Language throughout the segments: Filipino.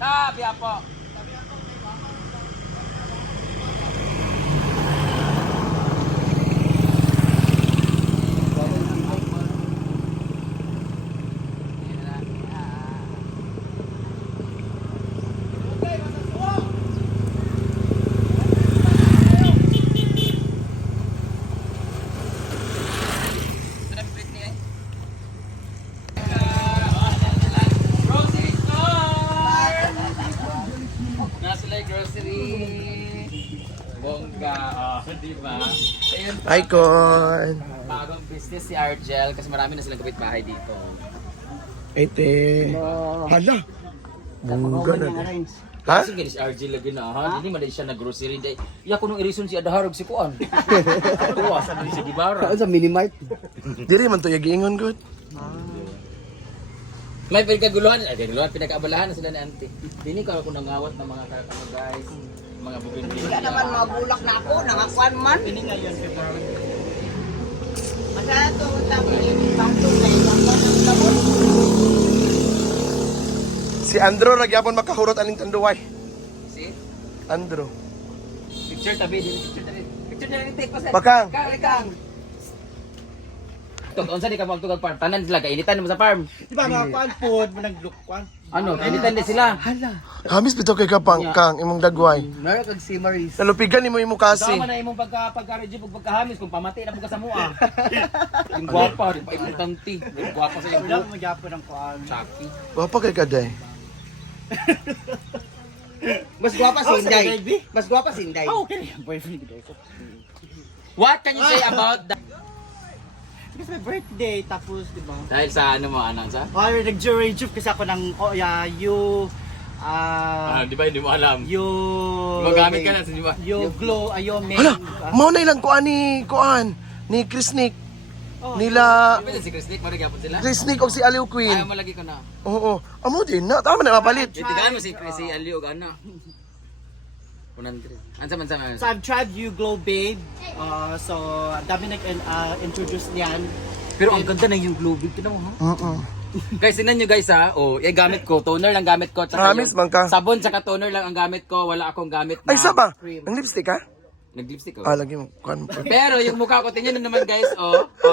Tabi po. Bongga, di ba? Ayun po, Icon. bagong business si Argel kasi marami na silang kapitbahay dito. Ete. Hala. Bungga na. Ha? Kasi si Argel lagi na ha, hindi man siya nag-grocery day. Ya kuno irison si Adaharog si Kuan. Tuwa sa si Gibara. Sa minimart. Diri man to yagingon gud. May pinagkaguluhan, pinag-aabalahan na sila ni Auntie. Dini ka ako nangawat ng mga kakano guys, mga bubindi. Wala naman mabulak na ako, nangakuan man. Ini ngayon February. Masyado sabi ni Panto na ilang ng labon. Si Andrew ragyapon makahurot aning tanduway. See? Andrew. Picture tabi, picture tabi. Picture na take pa sa. Bakang. Kang. Tug unsa di ka magtugag farm? Tanan sila kainitan mo sa farm. Di ba mga kuan po, manag-look kuan. Ano, kainitan din sila. Hala. Hamis bitaw kay kapang kang imong dagway. Meron kag si Maris. Nalupigan nimo imong kasi. Sama na imong pagka-review ug pagkahamis kung pamati na mo ka sa mua. Yung gwapa, di pa importante. Yung gwapa sa Wala iyo. mo magyapon ng kuan. Chucky. Wapa kay kaday. Mas gwapa si Oh, sa Inday. baby? Mas gwapa si Inday. Oh, okay. Boyfriend ko. What can you say about that? Kasi my birthday, tapos, di ba? Dahil sa ano mo, anong sa? Oh, nag-jury-juve kasi ako ng, oh, yeah, di ba hindi mo alam? Magamit ka na sa di ba? you glow, ayo, may. Hala, mao na ilang kuan ni Krisnik. Oh, Nila Di ba si Chris Nick, marigapon sila? Krisnik og si Aliw Ayaw Queen. mo lagi ko na. Oo. Amo din na, tama na mapalit. Titigaan mo si Chris, si Ali o ana. 100. Ansa man sa So I've tried You Glow Babe. So ang dami nag-introduce niyan. Pero ang ganda na yung glow big, tinan mo ha? Oo. Guys, tinan nyo guys ha. Oh, yung gamit ko, toner lang gamit ko. Tsaka Promise, yung man ka. sabon tsaka toner lang ang gamit ko. Wala akong gamit na Ay, saba. cream. Ang lipstick ha? nag-lipstick ko. Ah, lagi mo. Kuan mo. Pero yung mukha ko, tingnan nyo naman guys,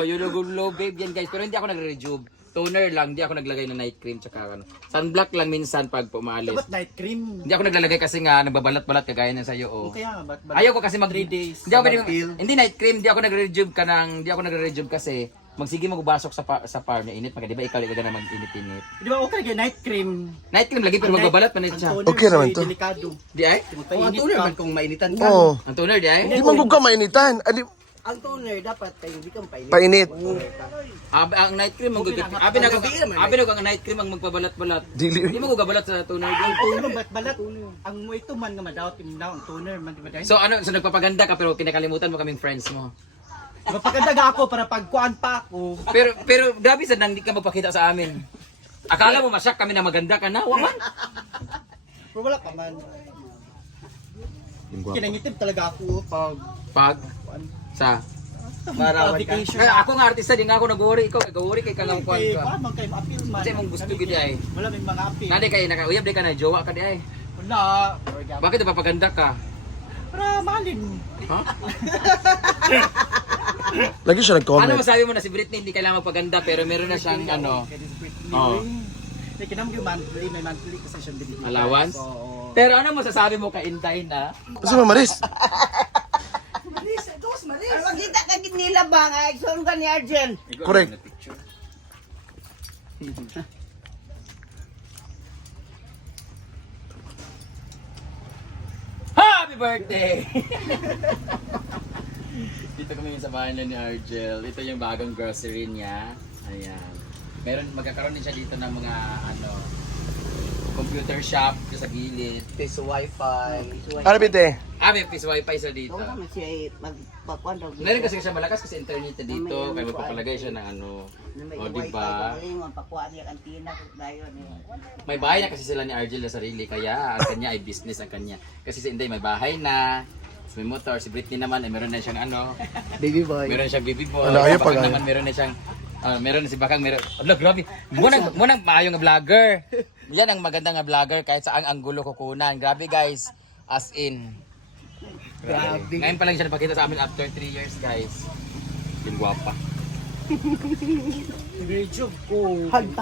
yung glow babe yan guys. Pero hindi ako nagre-rejuve. Toner lang, hindi ako naglagay ng night cream tsaka ano. Sunblock lang minsan pag pumaalis. Dapat night cream. Hindi ako naglalagay kasi nga nagbabalat-balat kagaya ng sayo. Oh. Kaya nga, ba't Ayaw ko kasi mag 3 days. Hindi ako pwede, Mag-peel. hindi night cream, hindi ako nagre-rejuve hindi ako nagre-rejuve kasi magsige magbasok sa farm na init, di ba ikaw ka na mag-init-init. Di ba okay kaya night cream? Night cream lagi pero magbabalat pa Ang siya. toner Okay naman is to. delikado. Di ay? Oh, ang toner man kung mainitan ka. Oo. Ang toner di ay? Di man gud ka mainitan. Adi Ang toner dapat kayo hindi kang painit. painit. Ang night cream ang gugut. Abi na ang night cream ang magbabalat-balat. Dili. Di mo gabalat sa toner. Ang toner, balat? Ang mo ito man nga madawat yung daw, ang toner man, di ba dahil? So ano, so nagpapaganda ka pero kinakalimutan mo kaming friends mo. Mapaganda ako para pagkuan pa ako. Pero grabe sa nang di ka magpakita sa amin. Akala mo masyak kami na maganda ka na, waman. Pero wala pa man. Kinangitib talaga ako Pag sa vacation. Kaya ako nga artista din nga ako nag-worry ikaw, nag-worry kay kanang kwan Okay, ka. man kayo appeal man. Kasi mong gusto gid ay. Wala may mga appeal. Nadi kay nakauyab di ka na jowa ka di ay. Wala. Bakit napapaganda ka? Para mahalin. Ha? Lagi siya Ano nag-comment. masabi mo na si Britney hindi kailangan magpaganda pero meron na siyang ano, Oo. Like, kinam yung monthly, may monthly kasi siyang binibigay. allowance? Oo. Pero ano masasabi mo kay Inday na? Kasi mamaris. Ang magkita ka gid nila ba nga igsoon ka ni Argel. Correct. Happy birthday! Dito kami sa bahay na ni Argel. Ito yung bagong grocery niya. Ayan. Magkakaroon din siya dito ng mga computer shop sa gilid. Piso wifi. Ano bite? May piece wifi sa dito. Kung naman siya magpakuan daw. Meron kasi siya malakas kasi internet na dito. Kaya magpapalagay siya ng ano. O, diba? Pakuan niya kantina dayon niya. May bahay na kasi sila ni Argel na sarili. Kaya ang kanya ay business ang kanya. Kasi si Inday may bahay na. May motor. Si Britney naman ay meron na siyang Baby boy. meron siyang baby boy. Ano, ayaw Bakit pag- naman meron na siyang Meron na si Bakang, meron. Ala, grabe. Munang maayo nga vlogger. Yan ang maganda nga vlogger kahit saan anggulo kukunan. Grabe guys. As in. Grabe. Ngayon pa lang siya napakita sa amin after 3 years guys. Yung guwapa.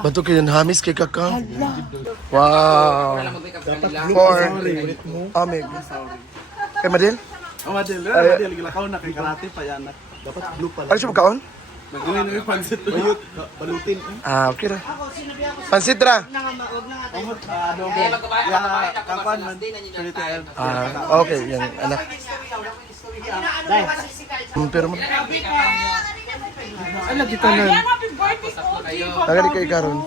Bato kayo ng hamis kay Kakang. Wow. For Amig. Kay Madel? Madel, gilakaw na kay karate pa yan. Dapat blue pala. Ano siya magkaon? Nagawin na yung pansit bayot, balutin. Okay ra. Pansit ra. Kapan man. Okay, yan anak. Pero mo. Ano kita na? Tagadi kay karon.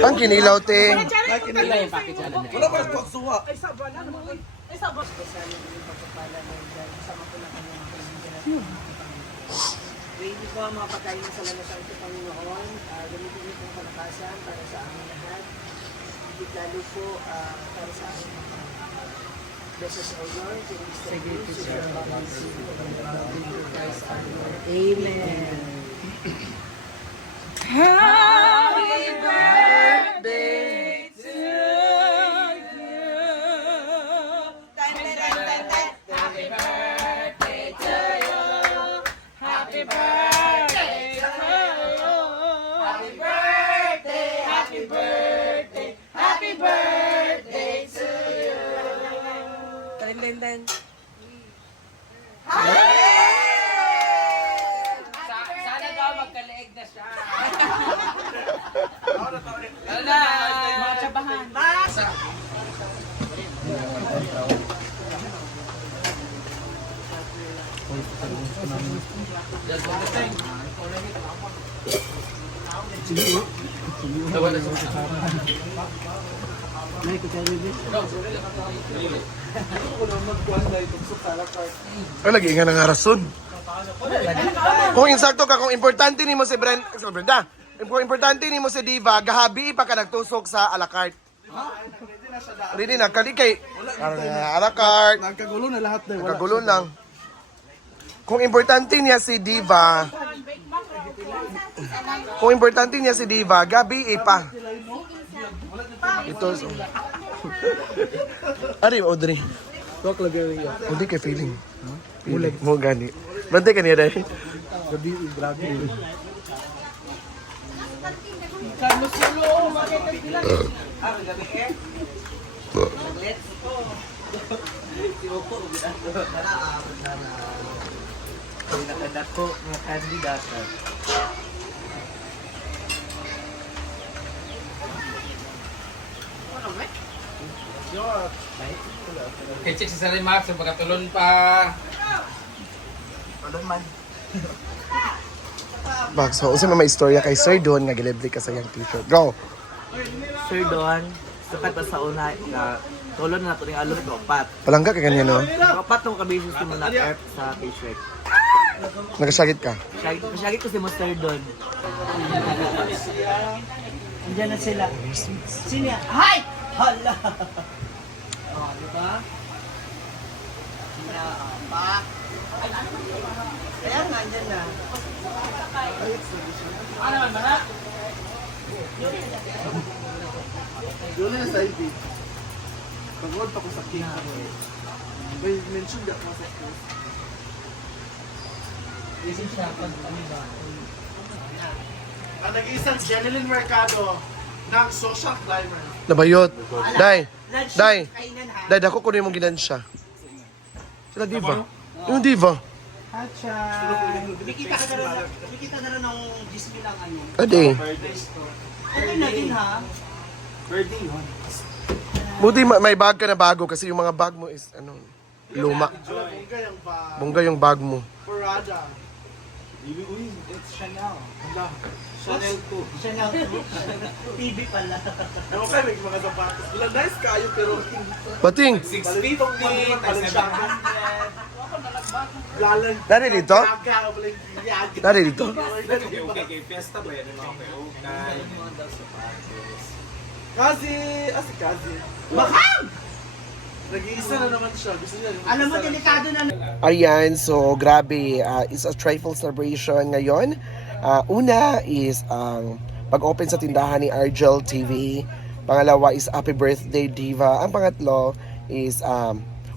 Ang kinilaw te. Wala yung package alam na. Wala ba yung suwa? Pwede po ang mga pagkain sa lalasang ito, Panginoon. Gamitin niyo pong kalakasan para sa aming lahat. Higit lalo po para sa aming mga beses, O Lord. Amen. Happy birthday to you. Happy birthday to you. Happy birthday to you. Happy birthday, happy birthday, happy birthday to you. Sana daw magkaleeg na siya. Wala. Mga tsabahan. Ay lagi nga nga rason. Kung insakto ka, kung importante nimo si Brenda, kung importante nimo si Diva, gahabi pa ka nagtusok sa a la carte. Ready na kali kay a la carte. Nagkagulo na lahat na. Nakagulo lang. Kung importante niya si Diva, gabi pa. Ito. Ari, Audrey. Tok lagi rin. Hindi kay feeling. Mulag mo gani. Bantay ka niya dahil. Gabi, grabe. Nakadako nga kandidata. Kecik si Sari Max, yung pagkatulon pa. Bak, so usa may istorya kay Sir Don nga gilibre ka sa iyang t-shirt. Go. Sir Don, sukat pa sa una na tulon na ito ng alon ko, pat. Palangga ka ganyan no. Kapat ng kabisis ko na F sa t-shirt. Nagashagit ka. Masyagit ko si Mr. Don. Andiyan na sila. Sino yan? Hi! Hala! Oh, di ba? Kaya nga, andyan na. Yun na sa ID. Pagod pa ko sa king. May mention ka pa sa king. Ang nag-iisang Jeneline Mercado ng social climber. Nabayot. Day. Day. Kainan ha. Day, dako ko na yung ginan siya. Sila Diva. Yung Diva. Hacha. Kumikita na rin ng Disney lang ano. Ade. Ano na din ha? Birdie yun. Buti may bag ka na bago kasi yung mga bag mo is ano, luma. Bongga yung ba? Bongga yung bag mo. Parada. Uy, it's Chanel. Hala. Chanel 2. Chanel 2. TV pala. Ewan kayo, may mga sapatos. Wala, nice kayo, pero Bating. 650, Balenciaga. Lalang. Dari dito? Yaga, walang yaga. Dari dito? Kazi! Si Kazi. Bakang! Nag-iisa na naman siya. Gusto niya yung Alam mo, delikado na. Ayan, so grabe, it's a trifle celebration ngayon. Una is ang pag-open sa tindahan ni Argel TV. Pangalawa is Happy Birthday Diva. Ang pangatlo is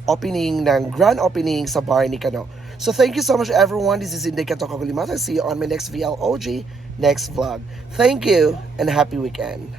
opening ng grand opening sa bar ni Kano. So thank you so much everyone. This is Inday Kato Kagulimata. See you on my next VLOG, next vlog. Thank you and happy weekend.